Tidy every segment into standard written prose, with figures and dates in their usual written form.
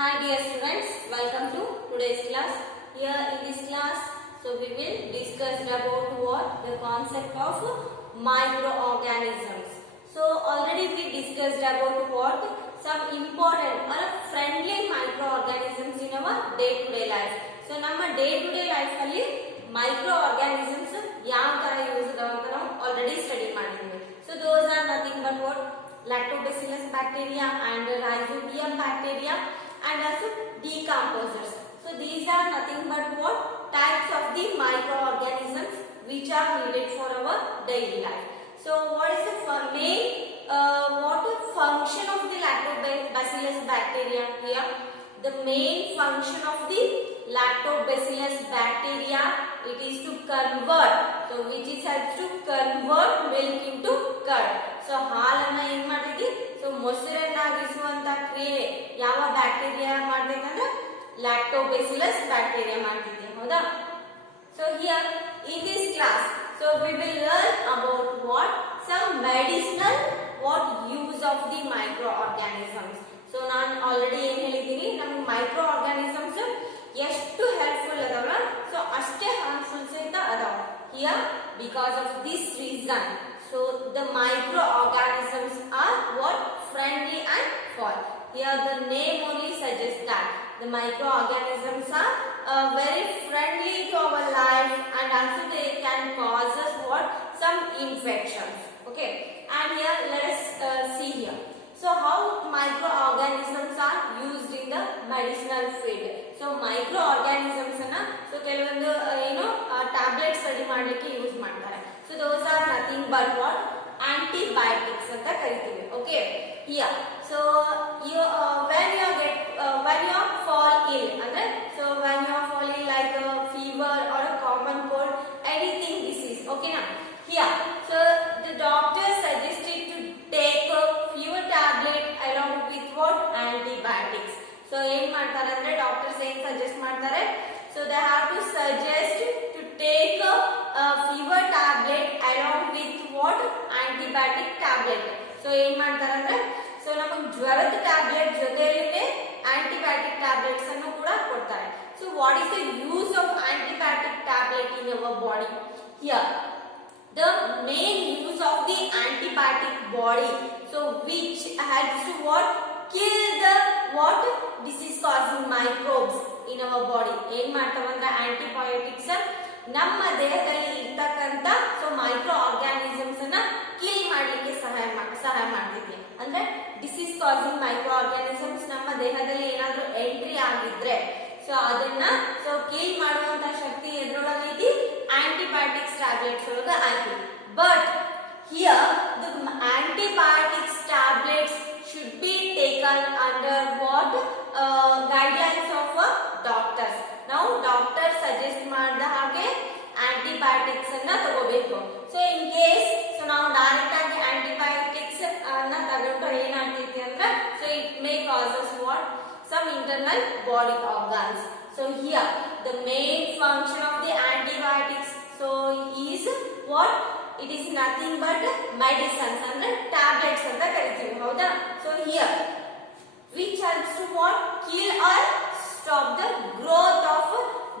Hi dear students, welcome to today's class. Here in this class, so we will discuss about what the concept of microorganisms. So already we discussed about what some important or friendly microorganisms in our day-to-day life. So ನಮ್ಮ day-to-day life ಅಲ್ಲಿ microorganisms ಯಾವ ತರ use ಅದಾವ ಅಂತ ನಾವು already study ಮಾಡಿದ್ವಿ. So those are nothing but what lactobacillus bacteria and rhizobium bacteria and also decomposers. So these are nothing but what types of the microorganisms which are needed for our daily life. So what is the main what function of the lactobacillus bacteria here? The main function of the lactobacillus bacteria, it is to convert, so which is helps to convert milk into curd. So ಹಾಲನ್ನ ಏನು ಮಾಡ್ತೈತಿ, so ಮೊಸರನ್ನಾಗಿಸುವಂತ ಕ್ರಿಯೆ ಯಾವ bacteria ಮಾಡ್ತೈತಿ ಅಂದ್ರೆ lactobacillus bacteria ಮಾಡ್ತೈತಿ, ಹೌದಾ? So here in this class, so we will learn about what some medicinal what use of the microorganisms. So ನಾನು ಆಲ್ರೆಡಿ ಏನು ಹೇಳಿದ್ದೀನಿ, ನಮಗೆ ಮೈಕ್ರೋಆರ್ಗಾನಿಸಮ್ಸ್ ಎಷ್ಟು ಹೆಲ್ಪ್ಫುಲ್ ಅದಾವ, ಸೊ ಅಷ್ಟೇ ಹಾರ್ಮ್ಫುಲ್ ಸಹಿತ ಅದಾವ. Here because of this reason, so the microorganisms are what friendly and foul. Here the name only suggests that the microorganisms are very friendly to our life and also they can cause us what some infections. Okay, and here let us see here. So how microorganisms are used in the medicinal field. So microorganisms anna so ಕೆಲವೊಂದು tablet study ಮಾಡಲಿಕ್ಕೆ use ಮಾಡ್ತಾರೆ. So those are nothing but what antibiotics ಅಂತ ಕರಿತೀವಿ. Okay, here so you when you fall ill ಅಂದ್ರೆ so when you fall ill like a fever or a common cold, anything disease, okay na, here so the doctor suggested to take a fever tablet along with what antibiotics. So ಏನ್ ಮಾಡ್ತಾರೆ ಅಂದ್ರೆ doctors ಏನ್ suggest ಮಾಡ್ತಾರೆ, so they have to suggest to take a fever tablet along with what antibiotic tablet. So ಏನ್ ಮಾಡ್ತಾರೆ ಅಂದ್ರೆ so ನಮಗೆ ಜ್ವರದ ಟ್ಯಾಬ್ಲೆಟ್ ಜೊತೆಯಲ್ಲೇ antibiotic tablets ಅನ್ನು ಕೂಡ ಕೊಡ್ತಾರೆ. So what is the use of antibiotic tablet in our body? Here the main use of the antibiotic body, so which helps to what kill the what disease causing microbes in our body. ಏನ್ ಮಾಡ್ತಾವಂದ್ರೆ antibiotics ನಮ್ಮ ದೇಹದಲ್ಲಿ ಇರ್ತಕ್ಕಂತ so micro organisms ಅನ್ನ kill ಮಾಡ್ಲಿಕ್ಕೆ ಸಹಾಯ ಮಾಡ್ತೈತಿ. ಅಂದ್ರೆ disease causing micro organisms ನಮ್ಮ ದೇಹದಲ್ಲಿ ಏನಾದ್ರೂ ಎಂಟ್ರಿ ಆಗಿದ್ರೆ ಸೊ ಅದನ್ನ ಸೊ ಕಿಲ್ ಮಾಡುವಂತ ಶಕ್ತಿ ಎದ್ರೊಳಗೈತಿ ಆಂಟಿಬಯೋಟಿಕ್ಸ್ ಟ್ಯಾಬ್ಲೆಟ್ಸ್ ಒಳಗ ಐತಿ. But here the antibiotics tablets should be taken under what guidelines of doctors. Now doctors suggest ಮಾಡಿದ ಹಾಗೆ antibiotics ಅನ್ನ ತಗೋಬೇಕು. So in case so ನಾವು ಡೈರೆಕ್ಟ್ ಆಗಿ antibiotics ಅನ್ನ ತಗೊಂಡ್ರೆ ಏನಾಗ್ತೈತಿ ಅಂದ್ರೆ so it may cause us what some internal body organs. So here the main function of the antibiotics so is what, it is nothing but medicines ಅಂದ್ರೆ tablets ಅಂತ ಕರಿತೀವಿ, ಹೌದಾ? So here which helps to what kill or stop the growth of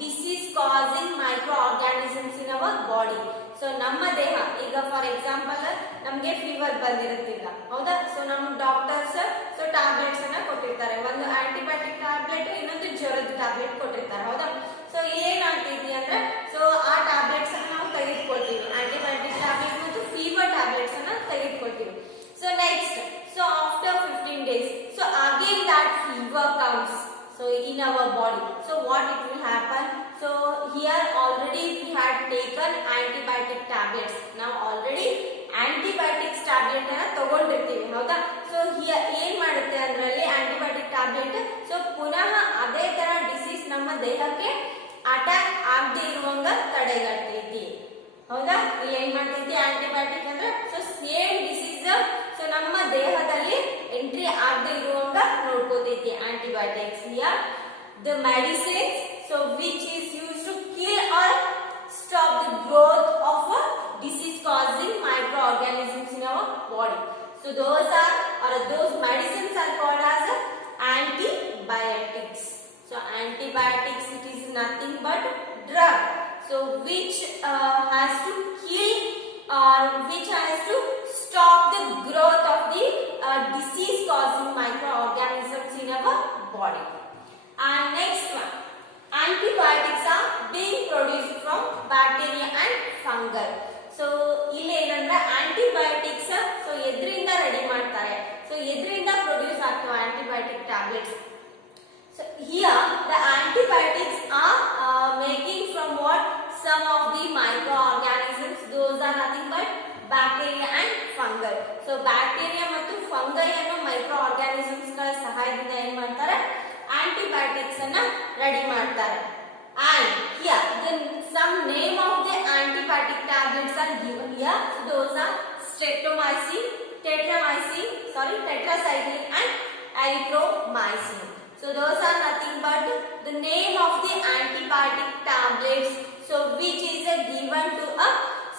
disease causing microorganisms in our body. So ನಮ್ಮ ದೇಹ ಈಗ for example ನಮಗೆ fever ಬಂದಿರುತ್ತಿಲ್ಲ, ಹೌದಾ? So ನಮ್ಮ ಡಾಕ್ಟರ್ಸ್ ಸೊ ಟ್ಯಾಬ್ಲೆಟ್ಸ್ ಅನ್ನ ಕೊಟ್ಟಿರ್ತಾರೆ, ಒಂದು ಆಂಟಿಬಯೋಟಿಕ್ ಟ್ಯಾಬ್ಲೆಟ್ ಇನ್ನೊಂದು ಜ್ವರದ ಟ್ಯಾಬ್ಲೆಟ್ ಕೊಟ್ಟಿರ್ತಾರೆ, ಹೌದಾ? ಸೊ ಏನಾಗ್ತೈತಿ ಅಂದ್ರೆ ಸೊ ಆ ಟ್ಯಾಬ್ಲೆಟ್ಸ್ ಅನ್ನ ನಾವು ತೆಗೆದುಕೊಳ್ತೀವಿ, ಆಂಟಿಬಯೋಟಿಕ್ ಟ್ಯಾಬ್ಲೆಟ್ ಮತ್ತು ಫೀವರ್ ಟ್ಯಾಬ್ಲೆಟ್ಸ್ ಅನ್ನ ತೆಗೆದುಕೊಳ್ತೀವಿ. So next so after 15 days so again that fever comes so in our body, so what it will happen, so here already we had taken antibiotic tablets, now already antibiotics tablet ಅನ್ನ ತಗೊಂಡಿರ್ತೀವಿ, ಹೌದಾ? So here ಏನ್ ಮಾಡುತ್ತೆ ಅಂದ್ರೆ ಅಲ್ಲಿ antibiotic tablet so ಪುನಃ ಅದೇ ತರ disease ನಮ್ಮ ದೇಹಕ್ಕೆ ಅಟ್ಯಾಕ್ ಆಗದೆ ಇರುವಂಗ ತಡೆಗಟ್ಟೈತಿ, ಹೌದಾ? ಇಲ್ಲಿ ಏನ್ ಮಾಡ್ತೈತಿ ಆಂಟಿಬಯೋಟಿಕ್ ಅಂದ್ರೆ ಸೊ ಸೇಮ್ ಡಿಸೀಸ್ ಸೊ ನಮ್ಮ ದೇಹದಲ್ಲಿ ಎಂಟ್ರಿ ಆಗದೆ ಇರುವಂಗ ನೋಡ್ಕೋತೈತಿ antibiotics. Here the medicines so which is used to kill or stop the growth of disease causing microorganisms in our body. So those medicines are called as antibiotics. antibiotics, it is nothing but drug. So which has to kill or which has to stop the growth of the disease causing microorganisms in our body. And next one, antibiotics are being produced from bacteria and fungi. So ಇಲ್ಲಿ ಏನಂದ್ರೆ antibiotics so ಎದ್ರಿಂದ ready ಮಾಡ್ತಾರೆ, so ಎದ್ರಿಂದ produce ಆಗ್ತವೆ antibiotic tablets. So here the antibiotics are making from what? Some of the microorganisms, those are nothing but bacteria and fungi. So bacteria ಮತ್ತು fungi ಅನ್ನೋ microorganisms ಗಳ ಸಹಾಯದಿಂದ ಏನು ಮಾಡ್ತಾರೆ? Antibiotics ಅನ್ನ ready ಮಾಡ್ತಾರೆ. And here some name of the antibiotic tablets are given here. So those are streptomycin, tetracycline and erythromycin. So those are nothing but the name of the antibiotic tablets, so which is given to a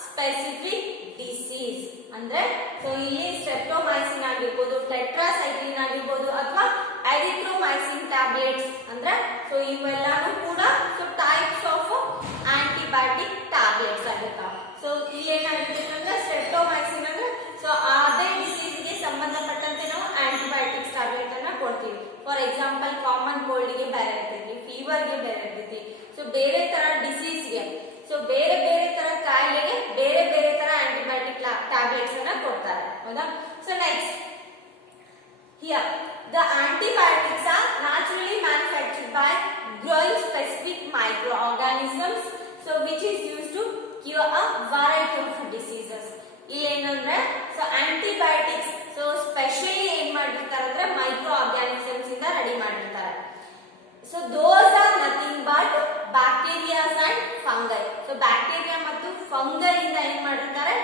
specific disease. ಅಂದ್ರೆ so ಇಲ್ಲಿ streptomycin ಆಗಿರಬಹುದು, tetracycline ಆಗಿರಬಹುದು ಅಥವಾ erythromycin tablets ಅಂದ್ರೆ so ಇವೆಲ್ಲನೂ ಕೂಡ so types of antibiotic tablets ಆಗಿರ್ತಾವೆ. so ಇಲ್ಲಿ ಏನಾಗುತ್ತೆ ಅಂದ್ರೆ streptomycin ಅಂದ್ರೆ so ಅದೇ ಡಿಸೀಸ್ ಗೆ ಸಂಬಂಧಪಟ್ಟಂತೆ ನಾವು antibiotics tablet ಅನ್ನ ಕೊಡ್ತೀವಿ. ಫಾರ್ ಎಕ್ಸಾಂಪಲ್ ಕಾಮನ್ ಕೋಲ್ಡ್ ಗೆ ಬೇರೆ ಇರ್ತೈತಿ, ಫೀವರ್ ಗೆ ಬೇರೆ ಇರ್ತೈತಿ. ಸೊ ಬೇರೆ ತರ ಡಿಸೀಸ್ ಗೆ ಸೊ ಬೇರೆ ಬೇರೆ ತರ ಕಾಯಿಲೆಗೆ ಬೇರೆ ಬೇರೆ ತರ antibiotic tablets ಅನ್ನ ಕೊಡ್ತಾರೆ, ಹೌದಾ? So next here the antibiotics are naturally manufactured by growing specific microorganisms, so which is used to cure a variety of diseases. ಇಲ್ಲಿ ಏನಂದ್ರೆ ಸೊ antibiotics so ಸ್ಪೆಷಲಿ ಏನ್ ಮಾಡಿರ್ತಾರೆ ಅಂದ್ರೆ ಮೈಕ್ರೋ ಆರ್ಗಾನಿಸಮ್ಸ್ ಇಂದ ರೆಡಿ ಮಾಡಿರ್ತಾರೆ. So those are nothing but bacteria and fungi. So bacteria ಮತ್ತು fungi ಇಂದ ಏನ್ ಮಾಡಿರ್ತಾರೆ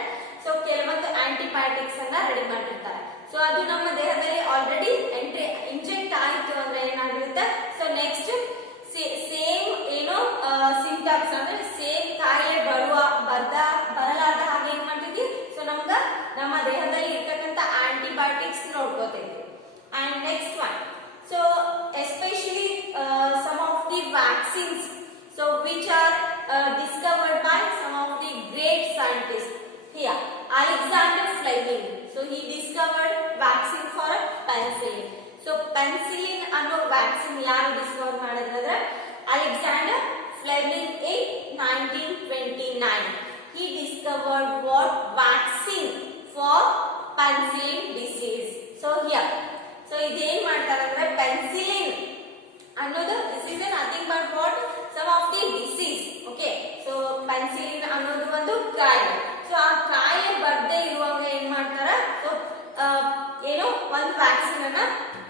ಸೊ ಕೆಲವೊಂದು ಆಂಟಿಬಯೋಟಿಕ್ಸ್ ಅನ್ನ ರೆಡಿ ಮಾಡಿರ್ತಾರೆ. ಸೊ ಅದು ನಮ್ಮ ದೇಹದಲ್ಲಿ ಆಲ್ರೆಡಿ ಇಂಜೆಕ್ಟ್ ಆಯಿತು ಅಂದ್ರೆ ಏನಾಗಿರುತ್ತೆ ಸೊ ನೆಕ್ಸ್ಟ್ ಸೇಮ್ ಏನೋ ಸಿಂಟಮ್ಸ್ ಅಂದ್ರೆ ಸೇಮ್ ಕಾಯಿಲೆ ಬರಲಾರ್ದ ಹಾಗೆ ಏನ್ ಮಾಡ್ತೀವಿ ಸೊ ನಮ್ಗ ನಮ್ಮ ದೇಹದಲ್ಲಿ ಇರ್ತಕ್ಕಂಥ ಆಂಟಿಬಯೋಟಿಕ್ಸ್ ನೋಡ್ಕೋತೀವಿ. And next one so especially some of the vaccines so which are discovered by some of the great scientists. Here Alexander Fleming, so he discovered vaccine for penicillin. so penicillin ಅನ್ನೋ vaccine ಯಾರು Discover ಮಾಡಿದ್ರೆ Alexander Fleming in 1929. he discovered what? Vaccine for penicillin disease. so here so ಇದೇನ್ ಮಾಡ್ತಾರೆ ಅಂದ್ರೆ penicillin ಅನ್ನೋದು this is nothing but what? some of the disease. okay so penicillin ಅನ್ನೋದು ಒಂದು ಕಾಯಿಲೆ. ಸೊ ಆ ಕಾಯಿಲೆ ಬರ್ದೇ ಇರುವಾಗ ಏನ್ ಮಾಡ್ತಾರ ಸೊ ಏನೋ ಒಂದು ವ್ಯಾಕ್ಸಿನ್ ಅನ್ನ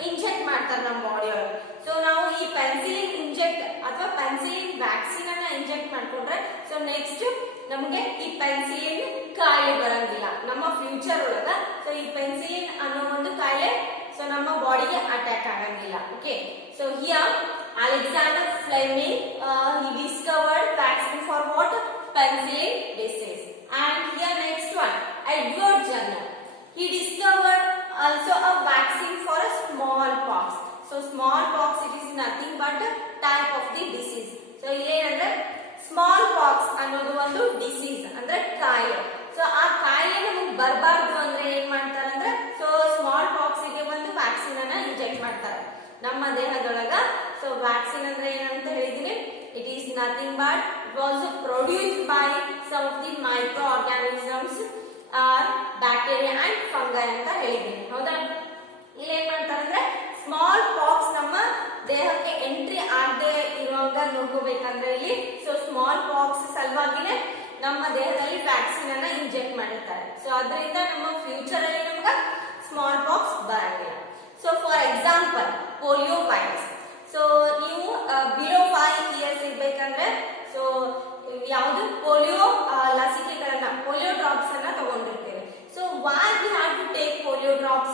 ಇಂಜೆಕ್ಟ್ ಮಾಡ್ತಾರೆ ನಮ್ಮ ಬಾಡಿ ಒಳಗೆ. ಸೊ ನಾವು ಈ ಪೆನ್ಸಿಲಿನ್ ಇಂಜೆಕ್ಟ್ ಅಥವಾ ಪೆನ್ಸಿಲಿನ್ ವ್ಯಾಕ್ಸಿನ್ ಅನ್ನ ಇಂಜೆಕ್ಟ್ ಮಾಡ್ಕೊಂಡ್ರೆ ಸೊ ನೆಕ್ಸ್ಟ್ ನಮಗೆ ಈ ಪೆನ್ಸಿಲಿನ್ ಕಾಯಿಲೆ ಬರಂಗಿಲ್ಲ ನಮ್ಮ ಫ್ಯೂಚರ್ ಒಳಗ. ಸೊ ಈ ಪೆನ್ಸಿಲಿನ್ ಅನ್ನೋ ಒಂದು ಕಾಯಿಲೆ ಸೊ ನಮ್ಮ ಬಾಡಿಗೆ ಅಟ್ಯಾಕ್ ಆಗಂಗಿಲ್ಲ. Okay so here Alexander Fleming he discovered vaccine for what? Penicillin disease. And here next one, Edward Jenner, he discovered also a vaccine for a smallpox. so smallpox it is nothing but a type of the disease. so ಇಲ್ಲಿ ಏನಂದ್ರೆ smallpox ಅನ್ನೋದು ಒಂದು disease ಅಂದ್ರೆ ಕಾಯಿಲೆ. So ಆ ಕಾಯಿಲೆ ನಮಗೆ ಬರಬಾರ್ದು ಅಂದ್ರೆ ಏನ್ ಮಾಡ್ತಾರೆ ಅಂದ್ರೆ ಸೊ smallpox ಗೆ ಒಂದು ವ್ಯಾಕ್ಸಿನ್ ಅನ್ನ ಇಂಜೆಕ್ಟ್ ಮಾಡ್ತಾರೆ ನಮ್ಮ ದೇಹದೊಳಗ. ಸೊ ವ್ಯಾಕ್ಸಿನ್ ಅಂದ್ರೆ ಏನಂತ ಹೇಳಿದೀನಿ, it is nothing but it was produced by some of the microorganisms or bacteria and fungi ಅಂತ ಹೇಳಿದೀನಿ, ಹೌದಾ? ಇಲ್ಲಿ ಏನ್ ಮಾಡ್ತಾರೆ ಅಂದ್ರೆ ಸ್ಮಾಲ್ ಪಾಕ್ಸ್ ನಮ್ಮ ದೇಹಕ್ಕೆ ಎಂಟ್ರಿ ಆಗದೆ ಇರುವಾಗ ನೋಡ್ಕೋಬೇಕಂದ್ರೆ ಇಲ್ಲಿ ಸೊ ಸ್ಮಾಲ್ ಪಾಕ್ಸ್ ಸಲುವಾಗಿನೇ ನಮ್ಮ ದೇಹದಲ್ಲಿ ವ್ಯಾಕ್ಸಿನ್ ಅನ್ನ ಇಂಜೆಕ್ಟ್ ಮಾಡಿರ್ತಾರೆ. ಸೊ ಅದರಿಂದ ನಮ್ಮ ಫ್ಯೂಚರ್ ಅಲ್ಲಿ ನಮ್ಗೆ ಸ್ಮಾಲ್ ಪಾಕ್ಸ್ ಬರಂಗಿಲ್ಲ. So for example polio virus. So ನೀವು ಬಿಲೋ 5 ಇಯರ್ಸ್ ಇರ್ಬೇಕಂದ್ರೆ ಸೊ ಯಾವುದು ಪೋಲಿಯೋ ಲಸಿಕೆಗಳನ್ನ ಪೋಲಿಯೋ ಡ್ರಾಪ್ಸ್ ಅನ್ನ ತಗೊಂಡಿರ್ತೇವೆ. So why we have to take polio drops?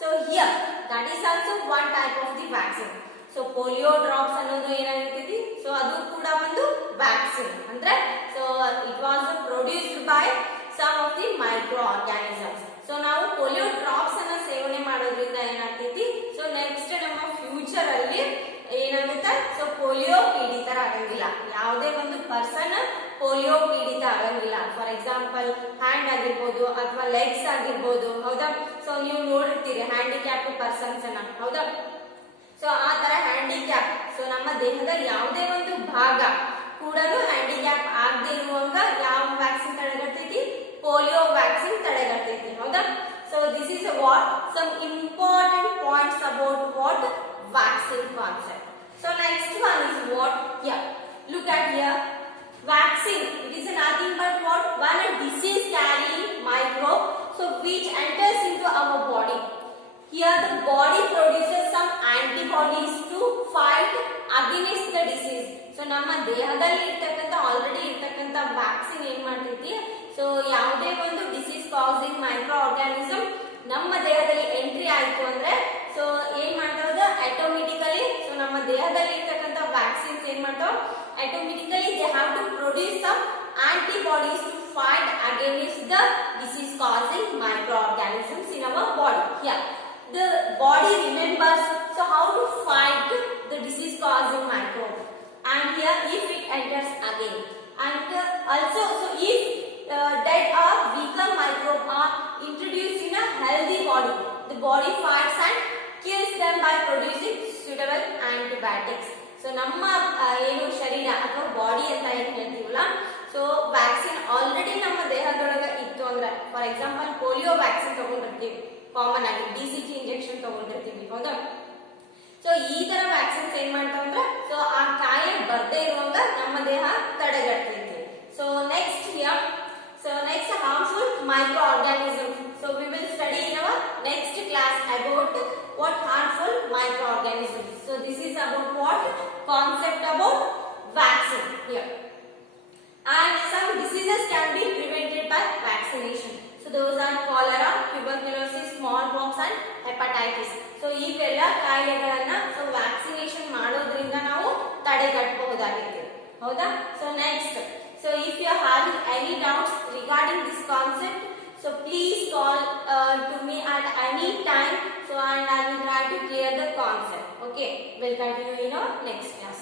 so here that is also one type of the vaccine. so polio drops ಅನ್ನೋದು ಏನಾಗಿರ್ತೈತಿ so ಅದು ಕೂಡ ಒಂದು ವ್ಯಾಕ್ಸಿನ್ ಅಂದ್ರೆ so it was produced by some of the microorganisms. So ನಾವು polio drops ಅನ್ನ ಸೇವನೆ ಮಾಡೋದ್ರಿಂದ ಏನಾಗ್ತೈತಿ ಸೊ ನೆಕ್ಸ್ಟ್ ನಮ್ಮ ಫ್ಯೂಚರ್ ಅಲ್ಲಿ ಏನಾಗುತ್ತೆ ಸೊ ಪೋಲಿಯೋ ಪೀಡಿತರಾಗಂಗಿಲ್ಲ. ಯಾವುದೇ ಒಂದು ಪರ್ಸನ್ ಪೋಲಿಯೋ ಪೀಡಿತ ಆಗಂಗಿಲ್ಲ. ಫಾರ್ ಎಕ್ಸಾಂಪಲ್ ಹ್ಯಾಂಡ್ ಆಗಿರ್ಬೋದು ಅಥವಾ ಲೆಗ್ಸ್ ಆಗಿರ್ಬೋದು, ಹೌದಾ. ಸೊ ನೀವು ನೋಡಿರ್ತೀರಿ ಹ್ಯಾಂಡಿಕ್ಯಾಪ್ ಪರ್ಸನ್ಸ್ ಅನ್ನ, ಹೌದಾ. ಸೊ ಆ ತರ ಹ್ಯಾಂಡಿಕ್ಯಾಪ್, ಸೊ ನಮ್ಮ ದೇಹದ ಯಾವುದೇ ಒಂದು ಭಾಗ ಕೂಡ ಹ್ಯಾಂಡಿಕ್ಯಾಪ್ ಆಗದೆ ಇರುವಂಗ ಯಾವ ವ್ಯಾಕ್ಸಿನ್ ತಡೆಗಟ್ಟೈತಿ? ಪೋಲಿಯೋ ವ್ಯಾಕ್ಸಿನ್ ತಡೆಗಟ್ಟೈತಿ, ಹೌದಾ. So this is what some important points about what vaccine concept. So next one is what? Yeah, look at here. Vaccine, it is nothing but what? One disease carrying microbe, so which enters into our body. Here the body produces some antibodies to fight against the disease. So ನಮ್ಮ ದೇಹದಲ್ಲಿ ಇರ್ತಕ್ಕಂಥ already ಇರ್ತಕ್ಕಂಥ vaccine ಏನ್ ಮಾಡ್ತೈತಿ? So ಯಾವುದೇ ಒಂದು disease causing micro organism ನಮ್ಮ ದೇಹದಲ್ಲಿ ಎಂಟ್ರಿ ಆಯ್ತು ಅಂದ್ರೆ ಸೊ ಏನ್ ಮಾಡ್ತಾವ? ಆಟೋಮೆಟಿಕಲಿ ಸೊ ನಮ್ಮ ದೇಹದಲ್ಲಿ ಇರ್ತಕ್ಕಂಥ ವ್ಯಾಕ್ಸಿನ್ಸ್ ಏನ್ ಮಾಡ್ತಾವ? Automatically they have to produce some antibodies to fight against the disease causing micro organisms in our body. Here the body remembers so how to fight the disease causing microbe, and here if it enters again, and also so if dead or weaker microbe are introduced in a healthy body, the body fights and kills them by producing suitable antibiotics. So ನಮ್ಮ ಏನು ಶರೀರ ಅಥವಾ body ಅಂತ ಏನ್ ಹೇಳ್ತೀವಲ್ಲ, so vaccine already ನಮ್ಮ ದೇಹದೊಳಗ ಇತ್ತು ಅಂದ್ರೆ, ಫಾರ್ ಎಕ್ಸಾಂಪಲ್ ಪೋಲಿಯೋ ವ್ಯಾಕ್ಸಿನ್ ತಗೊಂಡಿರ್ತೀವಿ ಕಾಮನ್ ಆಗಿ, DCG ಇಂಜೆಕ್ಷನ್ ತಗೊಂಡಿರ್ತೀವಿ, ಹೌದಾ. ಸೊ ಈ ತರ ವ್ಯಾಕ್ಸಿನ್ಸ್ ಏನ್ ಮಾಡ್ತಾವ ಅಂದ್ರೆ ಸೊ ಆ ಕಾಯಿಲೆ ಬರ್ದೇ ಇರುವಂಗ ನಮ್ಮ ದೇಹ ತಡೆಗಟ್ಟೈತಿ. So next here, so next harmful microorganisms. So we will study in our next class about what harmful microorganisms. So this is about what concept about vaccine here. And some diseases can be prevented by vaccination. So those are cholera, tuberculosis, smallpox and hepatitis. So ಇವೆಲ್ಲ ಕಾಯಿಲೆಗಳನ್ನ so vaccination ಮಾಡೋದ್ರಿಂದ ನಾವು ತಡೆಗಟ್ಟಬಹುದಾಗಿದೆ, ಹೌದಾ. So next, so if you are having any doubts regarding this concept, so please call to me at any time, so and I will try to clear the concept. Okay, we'll continue in our next class.